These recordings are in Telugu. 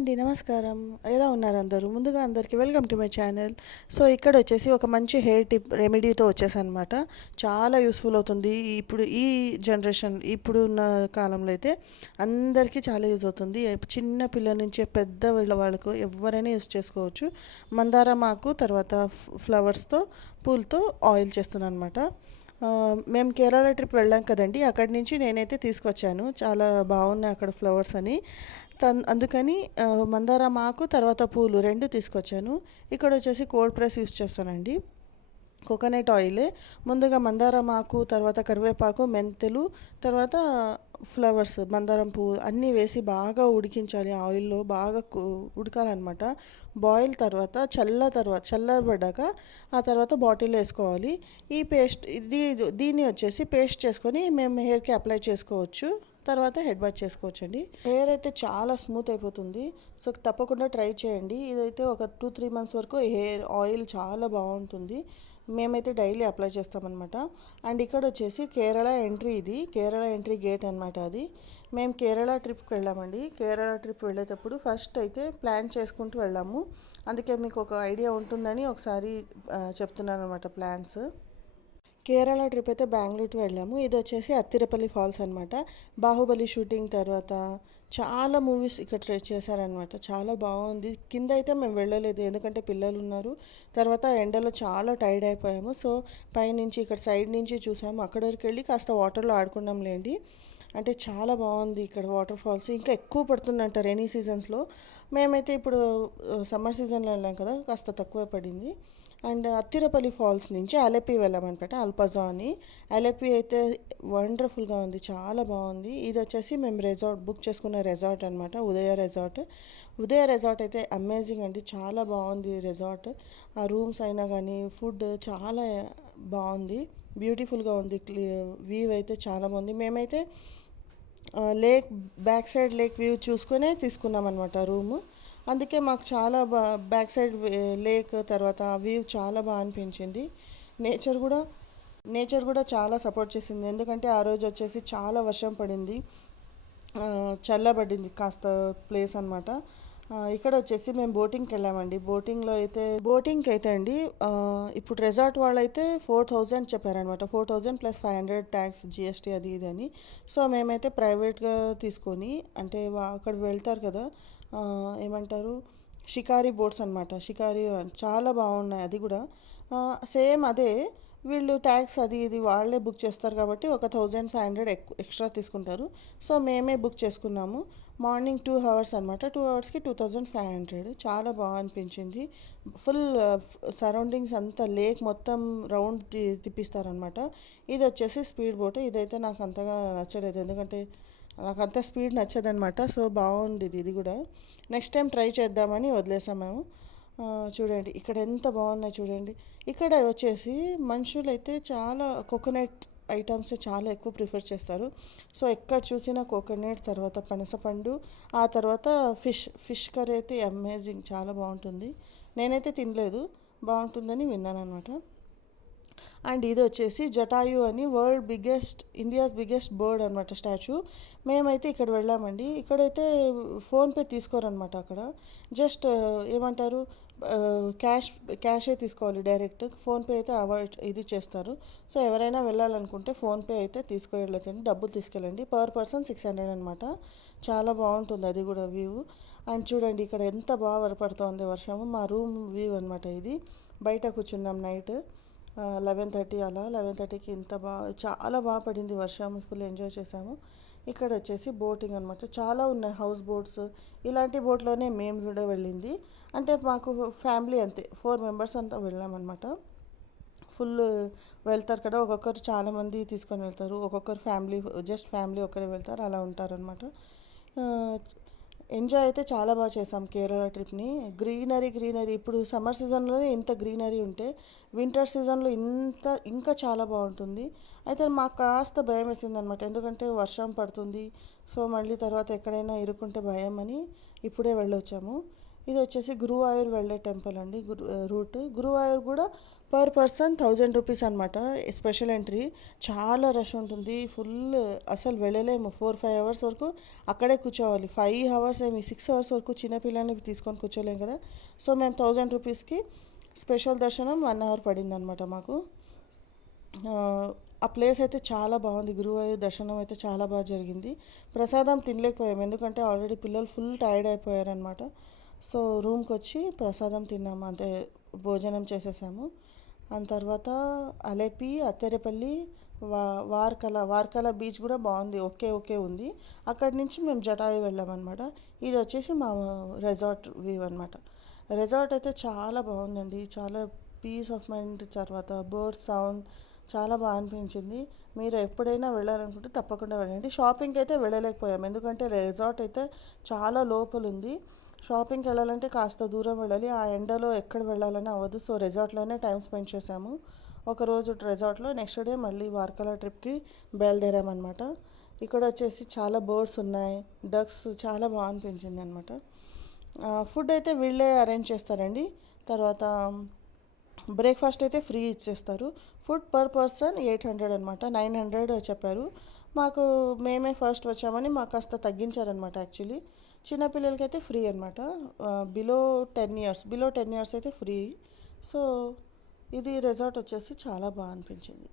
అండి నమస్కారం. ఎలా ఉన్నారు అందరూ? ముందుగా అందరికీ welcome to my channel. So ఇక్కడ వచ్చేసి ఒక మంచి హెయిర్ టిప్ రెమెడీతో వచ్చేసనమాట. చాలా యూస్ఫుల్ అవుతుంది. ఇప్పుడు ఈ జనరేషన్ ఇప్పుడున్న కాలంలో అయితే అందరికీ చాలా యూజ్ అవుతుంది. చిన్న పిల్లల నుంచి పెద్ద వీళ్ళ వాళ్ళకు ఎవరైనా యూస్ చేసుకోవచ్చు. మందార మాకు తర్వాత ఫ్లవర్స్తో పూలతో ఆయిల్ చేస్తున్నాను అనమాట మేము కేరళ ట్రిప్ వెళ్ళాం కదండి. అక్కడి నుంచి నేనైతే తీసుకొచ్చాను. చాలా బాగున్నాయి అక్కడ ఫ్లవర్స్ అని. తన్ అందుకని మందార మాకు తర్వాత పూలు రెండు తీసుకొచ్చాను. ఇక్కడ వచ్చేసి కోల్డ్ ప్రెస్ యూస్ చేస్తానండి. Coconut oil. ముందుగా మందారం ఆకు తర్వాత కరివేపాకు మెంతులు తర్వాత ఫ్లవర్స్ మందారం పువ్వు అన్నీ వేసి బాగా ఉడికించాలి ఆయిల్లో బాగా ఉడకాలన్నమాట. బాయిల్ తర్వాత చల్ల తర్వాత చల్లబడ్డాక ఆ తర్వాత బాటిల్ వేసుకోవాలి. ఈ పేస్ట్ ఇది దీన్ని వచ్చేసి పేస్ట్ చేసుకొని మేము హెయిర్కి అప్లై చేసుకోవచ్చు. తర్వాత హెడ్ బాత్ చేసుకోవచ్చండి. హెయిర్ అయితే చాలా స్మూత్ అయిపోతుంది. సో తప్పకుండా ట్రై చేయండి. ఇదైతే ఒక టూ త్రీ మంత్స్ వరకు హెయిర్ ఆయిల్ చాలా బాగుంటుంది. మేమైతే డైలీ అప్లై చేస్తామన్నమాట. అండ్ ఇక్కడ వచ్చేసి కేరళ ఎంట్రీ ఇది. కేరళ ఎంట్రీ గేట్ అనమాట అది. మేము కేరళ ట్రిప్కి వెళ్ళామండి. కేరళ ట్రిప్ వెళ్ళేటప్పుడు ఫస్ట్ అయితే ప్లాన్ చేసుకుంటూ వెళ్ళాము. అందుకే మీకు ఒక ఐడియా ఉంటుందని ఒకసారి చెప్తున్నాను అనమాట ప్లాన్స్. కేరళ ట్రిప్ అయితే బెంగళూరుకి వెళ్ళాము. ఇది వచ్చేసి అత్తిరపల్లి ఫాల్స్ అనమాట బాహుబలి షూటింగ్ తర్వాత చాలా మూవీస్ ఇక్కడ ట్రై చేశారనమాట చాలా బాగుంది. కింద అయితే మేము వెళ్ళలేదు. ఎందుకంటే పిల్లలు ఉన్నారు. తర్వాత ఎండలో చాలా టైర్డ్ అయిపోయాము. సో పైనుంచి ఇక్కడ సైడ్ నుంచి చూసాము. అక్కడి వరకు వెళ్ళి కాస్త వాటర్లో ఆడుకున్నాం లేండి. అంటే చాలా బాగుంది ఇక్కడ వాటర్ ఫాల్స్. ఇంకా ఎక్కువ పడుతుందంట రెనీ సీజన్స్లో. మేమైతే ఇప్పుడు సమ్మర్ సీజన్లో వెళ్ళాం కదా. కాస్త తక్కువ పడింది. అండ్ అత్తిరపల్లి ఫాల్స్ నుంచి అలెపి వెళ్ళామనమాట అల్పజా అని అలెపి అయితే వండర్ఫుల్గా ఉంది చాలా బాగుంది. ఇది వచ్చేసి మేము రెసార్ట్ బుక్ చేసుకున్న రెసార్ట్ అనమాట ఉదయ రెసార్ట్. ఉదయ రెసార్ట్ అయితే అమేజింగ్ అండి చాలా బాగుంది రెసార్ట్. ఆ రూమ్స్ అయినా కానీ ఫుడ్ చాలా బాగుంది బ్యూటిఫుల్గా ఉంది వ్యూ అయితే చాలా బాగుంది. మేమైతే lake back side lake view చూసుకునే తీసుకున్నాం అనమాట రూము. అందుకే మాకు చాలా బా బ్యాక్ సైడ్ లేక్ తర్వాత వ్యూ చాలా బాగా అనిపించింది. నేచర్ కూడా నేచర్ కూడా చాలా సపోర్ట్ చేసింది. ఎందుకంటే ఆ రోజు వచ్చేసి చాలా వర్షం పడింది. చల్లబడింది కాస్త ప్లేస్ అనమాట ఇక్కడ వచ్చేసి మేము బోటింగ్కి వెళ్ళామండి. బోటింగ్లో అయితే బోటింగ్కి అయితే అండి ఇప్పుడు రెసార్ట్ వాళ్ళైతే ఫోర్ థౌజండ్ చెప్పారనమాట four thousand plus five hundred tax GST అది ఇది అని. సో మేమైతే ప్రైవేట్గా తీసుకొని అంటే అక్కడ వెళ్తారు కదా ఏమంటారు షికారీ బోట్స్ అనమాట షికారీ చాలా బాగున్నాయి అది కూడా. సేమ్ అదే వీళ్ళు ట్యాక్స్ అది ఇది వాళ్ళే బుక్ చేస్తారు కాబట్టి ఒక థౌజండ్ ఫైవ్ హండ్రెడ్ ఎక్స్ట్రా తీసుకుంటారు. సో మేమే బుక్ చేసుకున్నాము. మార్నింగ్ టూ అవర్స్ అనమాట టూ అవర్స్కి టూ థౌజండ్ ఫైవ్ హండ్రెడ్. చాలా బాగా అనిపించింది. ఫుల్ సరౌండింగ్స్ అంతా లేక్ మొత్తం రౌండ్ తిప్పిస్తారనమాట ఇది వచ్చేసి స్పీడ్ బోట్. ఇదైతే నాకు అంతగా నచ్చలేదు. ఎందుకంటే నాకు అంత స్పీడ్ నచ్చదనమాట సో బాగుంది ఇది కూడా. నెక్స్ట్ టైం ట్రై చేద్దామని వదిలేసాం మేము. చూడండి ఇక్కడ ఎంత బాగున్నాయి చూడండి. ఇక్కడ వచ్చేసి మనుషులు అయితే చాలా కోకోనట్ ఐటమ్స్ చాలా ఎక్కువ ప్రిఫర్ చేస్తారు. సో ఎక్కడ చూసినా కోకోనట్ తర్వాత పనసపండు ఆ తర్వాత ఫిష్ ఫిష్ కర్రీ అయితే అమేజింగ్ చాలా బాగుంటుంది. నేనైతే తినలేదు బాగుంటుందని విన్నాను అనమాట అండ్ ఇది వచ్చేసి జటాయు అని world biggest India's biggest bird అనమాట స్టాచ్యూ. మేమైతే ఇక్కడ వెళ్ళామండి. ఇక్కడైతే ఫోన్పే తీసుకోరనమాట అక్కడ. జస్ట్ ఏమంటారు క్యాష్ క్యాషే తీసుకోవాలి డైరెక్ట్. ఫోన్పే అయితే అవాయిడ్ ఇది చేస్తారు. సో ఎవరైనా వెళ్ళాలనుకుంటే ఫోన్పే అయితే తీసుకెళ్ళదండి డబ్బులు తీసుకెళ్ళండి. పర్ పర్సన్ సిక్స్ హండ్రెడ్ అనమాట చాలా బాగుంటుంది అది కూడా వ్యూ. అండ్ చూడండి ఇక్కడ ఎంత బాగా వరపడుతోంది వర్షము. మా రూమ్ వ్యూ అనమాట ఇది. బయట కూర్చున్నాం నైట్. లెవెన్ థర్టీ అలా లెవెన్ థర్టీకి ఇంత బాగా చాలా బాగా పడింది వర్షం. ఫుల్ ఎంజాయ్ చేసాము. ఇక్కడ వచ్చేసి బోటింగ్ అనమాట చాలా ఉన్నాయి హౌస్ బోట్స్. ఇలాంటి బోట్లోనే మేము కూడా వెళ్ళింది. అంటే మాకు ఫ్యామిలీ అంతే. ఫోర్ మెంబర్స్ అంతా వెళ్ళామన్నమాట ఫుల్ వెళ్తారు కదా ఒక్కొక్కరు చాలామంది తీసుకొని వెళ్తారు. ఒక్కొక్కరు ఫ్యామిలీ జస్ట్ ఫ్యామిలీ ఒకరే వెళ్తారు. అలా ఉంటారనమాట ఎంజాయ్ అయితే చాలా బాగా చేసాం కేరళ ట్రిప్ని. Greenery greenery. ఇప్పుడు సమ్మర్ సీజన్లోనే ఇంత గ్రీనరీ ఉంటే వింటర్ సీజన్లో ఇంత ఇంకా చాలా బాగుంటుంది. అయితే మాకు కాస్త భయం వేసింది అనమాట ఎందుకంటే వర్షం పడుతుంది. సో మళ్ళీ తర్వాత ఎక్కడైనా ఇరుక్కుంటే భయం అని ఇప్పుడే వెళ్ళొచ్చాము. ఇది వచ్చేసి గురువాయూర్ వెళ్ళే టెంపుల్ అండి. గురు రూట్. గురువాయూర్ కూడా పర్ పర్సన్ థౌజండ్ రూపీస్ అనమాట స్పెషల్ ఎంట్రీ. చాలా రష్ ఉంటుంది. ఫుల్ అసలు వెళ్ళలేము. ఫోర్ ఫైవ్ అవర్స్ వరకు అక్కడే కూర్చోవాలి. ఫైవ్ అవర్స్ ఏమి సిక్స్ అవర్స్ వరకు చిన్నపిల్లని తీసుకొని కూర్చోలేము కదా. సో మేము థౌజండ్ రూపీస్కి స్పెషల్ దర్శనం వన్ అవర్ పడింది అనమాట మాకు. ఆ, ప్లేస్ అయితే చాలా బాగుంది. గురువాయూర్ దర్శనం అయితే చాలా బాగా జరిగింది. ప్రసాదం తినలేకపోయాం. ఎందుకంటే ఆల్రెడీ పిల్లలు ఫుల్ టైర్డ్ అయిపోయారనమాట సో రూమ్కి వచ్చి ప్రసాదం తిన్నాము అంటే భోజనం చేసేసాము. దాని తర్వాత అలేపి అత్తెరపల్లి వా వార్కల వార్కల బీచ్ కూడా బాగుంది ఓకే ఓకే ఉంది. అక్కడి నుంచి మేము జటాయి వెళ్ళామన్నమాట. ఇది వచ్చేసి మా రిజార్ట్ వ్యూ అనమాట రిజార్ట్ అయితే చాలా బాగుందండి. చాలా పీస్ ఆఫ్ మైండ్ తర్వాత బర్డ్ సౌండ్ చాలా బాగా అనిపించింది. మీరు ఎప్పుడైనా వెళ్ళాలనుకుంటే తప్పకుండా వెళ్ళండి. షాపింగ్కి అయితే వెళ్ళలేకపోయాము ఎందుకంటే రిజార్ట్ అయితే చాలా లోపల ఉంది షాపింగ్కి వెళ్ళాలంటే కాస్త దూరం వెళ్ళాలి. ఆ ఎండలో ఎక్కడ వెళ్ళాలని అవ్వదు. సో రిసార్ట్లోనే టైం స్పెండ్ చేసాము ఒక రోజు రిసార్ట్లో నెక్స్ట్ డే మళ్ళీ వార్కలా ట్రిప్కి బయలుదేరామన్నమాట. ఇక్కడ వచ్చేసి చాలా బర్డ్స్ ఉన్నాయి. డక్స్ చాలా బాగా అనిపించింది అనమాట ఫుడ్ అయితే వీళ్ళే అరేంజ్ చేస్తారండి. తర్వాత బ్రేక్ఫాస్ట్ అయితే ఫ్రీ ఇచ్చేస్తారు. Food per person eight hundred అనమాట నైన్ హండ్రెడ్ చెప్పారు. మాకు మేమే ఫస్ట్ వచ్చామని మాకు కాస్త తగ్గించారనమాట యాక్చువల్లీ. చిన్నపిల్లలకి అయితే ఫ్రీ అనమాట below ten years below ten years అయితే ఫ్రీ. సో ఇది రిసార్ట్ వచ్చేసి చాలా బాగా అనిపించింది.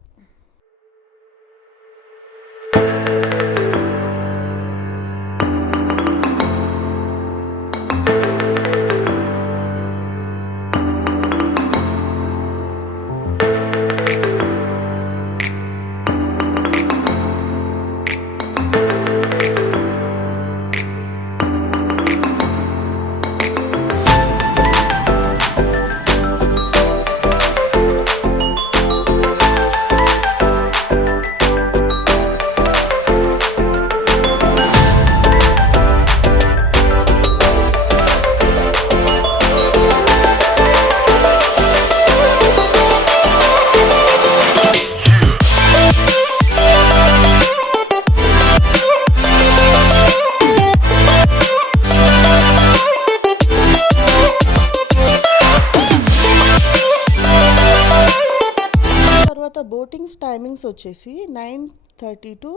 టైమింగ్స్ వచ్చేసి nine thirty to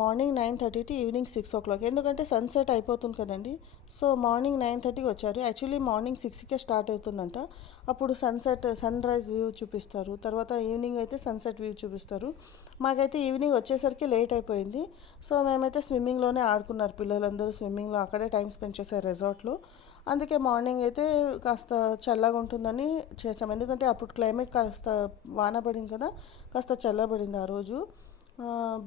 morning nine thirty to evening six o'clock ఎందుకంటే సన్సెట్ అయిపోతుంది కదండి. సో మార్నింగ్ నైన్ థర్టీకి వచ్చారు. యాక్చువల్లీ మార్నింగ్ సిక్స్కే స్టార్ట్ అవుతుందంట. అప్పుడు సన్సెట్ సన్ రైజ్ వ్యూ చూపిస్తారు. తర్వాత ఈవినింగ్ అయితే సన్సెట్ వ్యూ చూపిస్తారు. మాకైతే ఈవినింగ్ వచ్చేసరికి లేట్ అయిపోయింది. సో మేమైతే స్విమ్మింగ్లోనే ఆడుకున్నారు పిల్లలందరూ స్విమ్మింగ్లో అక్కడే టైం స్పెండ్ చేశారు రిసార్ట్లో అందుకే మార్నింగ్ అయితే కాస్త చల్లగా ఉంటుందని చేసాం. ఎందుకంటే అప్పుడు క్లైమేట్ కాస్త వాన పడింది కదా కాస్త చల్లబడింది ఆ రోజు.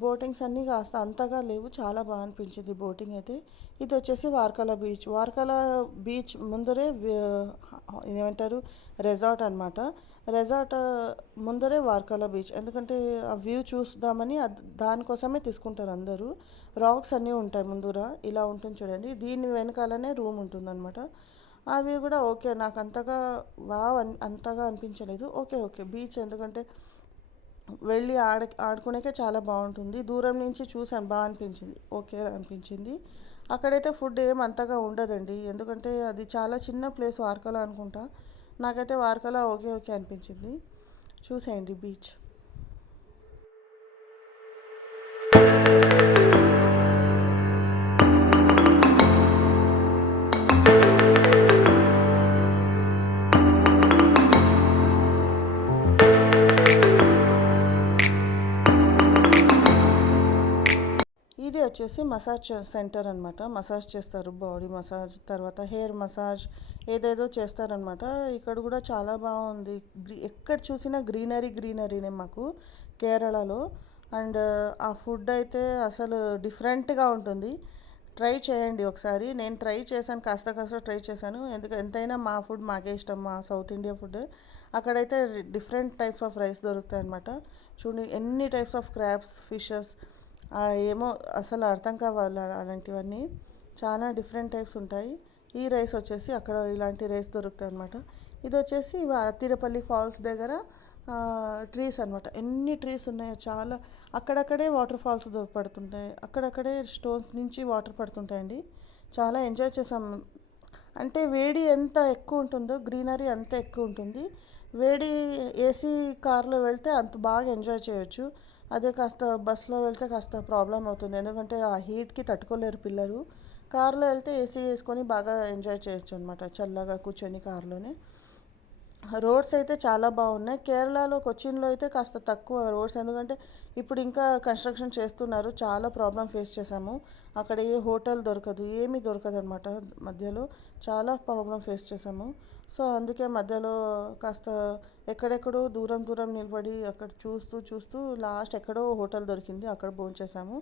బోటింగ్స్ అన్నీ కాస్త అంతగా లేవు చాలా బాగా అనిపించింది బోటింగ్ అయితే. ఇది వచ్చేసి వార్కల బీచ్. వార్కల బీచ్ ముందరే ఏమంటారు రెసార్ట్ అనమాట రెసార్ట్ ముందరే వార్కల బీచ్. ఎందుకంటే ఆ వ్యూ చూద్దామని దానికోసమే తీసుకుంటారు అందరూ. రాక్స్ అన్నీ ఉంటాయి ముందర ఇలా ఉంటుంది చూడండి. దీని వెనకాలనే రూమ్ ఉంటుందన్నమాట. ఆ వ్యూ కూడా ఓకే. నాకు అంతగా వావ్ అన్- అంతగా అనిపించలేదు. Okay okay. బీచ్ ఎందుకంటే వెళ్ళి ఆడ ఆడుకునేకే చాలా బాగుంటుంది. దూరం నుంచి చూసాను బాగా అనిపించింది. ఓకే అనిపించింది. అక్కడైతే ఫుడ్ ఏం అంతగా ఉండదండి. ఎందుకంటే అది చాలా చిన్న ప్లేస్ వార్కలో అనుకుంటా. నాకైతే వార్కల ఓకే ఓకే అనిపించింది. చూసేయండి బీచ్. ఇది వచ్చేసి మసాజ్ సెంటర్ అనమాట మసాజ్ చేస్తారు బాడీ మసాజ్ తర్వాత హెయిర్ మసాజ్ ఏదేదో చేస్తారనమాట ఇక్కడ కూడా చాలా బాగుంది. గ్రీ- ఎక్కడ చూసినా గ్రీనరీ గ్రీనరీనే మాకు కేరళలో. అండ్ ఆ ఫుడ్ అయితే అసలు డిఫరెంట్గా ఉంటుంది. ట్రై చేయండి ఒకసారి. నేను ట్రై చేశాను కాస్త కాస్త ట్రై చేశాను. ఎందుకు ఎంతైనా మా ఫుడ్ మాకే ఇష్టం మా సౌత్ ఇండియా ఫుడ్. అక్కడైతే డిఫరెంట్ టైప్స్ ఆఫ్ రైస్ దొరుకుతాయి అనమాట చూడండి ఎన్ని టైప్స్ ఆఫ్ క్రాబ్స్ ఫిషెస్ ఏమో అసలు అర్థం కావాలి అలాంటివన్నీ. చాలా డిఫరెంట్ టైప్స్ ఉంటాయి. ఈ రైస్ వచ్చేసి అక్కడ ఇలాంటి రైస్ దొరుకుతాయి అనమాట ఇది వచ్చేసి తిరుపల్లి ఫాల్స్ దగ్గర ట్రీస్ అనమాట ఎన్ని ట్రీస్ ఉన్నాయో చాలా అక్కడక్కడే వాటర్ ఫాల్స్ పడుతుంటాయి. అక్కడక్కడే స్టోన్స్ నుంచి వాటర్ పడుతుంటాయండి. చాలా ఎంజాయ్ చేసాం అంటే వేడి ఎంత ఎక్కువ ఉంటుందో గ్రీనరీ అంత ఎక్కువ ఉంటుంది. వేడి ఏసీ కార్లో వెళ్తే అంత బాగా ఎంజాయ్ చేయొచ్చు. అదే కాస్త బస్సులో వెళ్తే కాస్త ప్రాబ్లం అవుతుంది. ఎందుకంటే ఆ హీట్కి తట్టుకోలేరు పిల్లలు. కారులో వెళ్తే ఏసీ వేసుకొని బాగా ఎంజాయ్ చేయొచ్చు అనమాట చల్లగా కూర్చొని కారులోనే. రోడ్స్ అయితే చాలా బాగున్నాయి. కేరళలో కొచ్చిన్లో అయితే కాస్త తక్కువ రోడ్స్. ఎందుకంటే ఇప్పుడు ఇంకా కన్స్ట్రక్షన్ చేస్తున్నారు. చాలా ప్రాబ్లం ఫేస్ చేసాము అక్కడ ఏ హోటల్ దొరకదు ఏమీ దొరకదు అనమాట మధ్యలో. చాలా ప్రాబ్లం ఫేస్ చేసాము సో అందుకే మధ్యలో కాస్త ఎక్కడెక్కడో దూరం దూరం నిలబడి అక్కడ చూస్తూ చూస్తూ లాస్ట్ ఎక్కడో హోటల్ దొరికింది. అక్కడ భోంచేసాము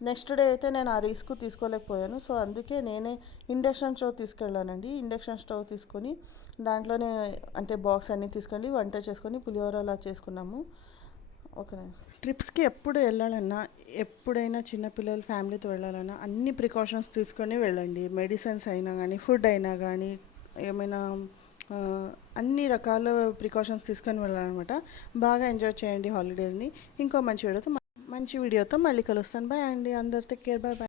నెక్స్ట్ డే అయితే నేను ఆ రిస్క్ తీసుకోలేకపోయాను. సో అందుకే నేనే ఇండక్షన్ స్టవ్ తీసుకెళ్ళానండి. ఇండక్షన్ స్టవ్ తీసుకొని దాంట్లోనే అంటే బాక్స్ అన్నీ తీసుకోండి వంట చేసుకొని పులిహోర అలా చేసుకున్నాము. ఓకే ట్రిప్స్కి ఎప్పుడు వెళ్ళాలన్నా ఎప్పుడైనా చిన్నపిల్లలు ఫ్యామిలీతో వెళ్ళాలన్నా అన్ని ప్రికాషన్స్ తీసుకొని వెళ్ళండి. మెడిసిన్స్ అయినా కానీ ఫుడ్ అయినా కానీ ఏమైనా అన్ని రకాల ప్రికాషన్స్ తీసుకొని వెళ్ళాలన్నమాట. బాగా ఎంజాయ్ చేయండి హాలిడేస్ని. ఇంకో మంచి వీడియోతో మంచి వీడియోతో మళ్ళీ కలుస్తాను. బాయ్ అండి. అందరితో కేర్ బాయ్ బాయ్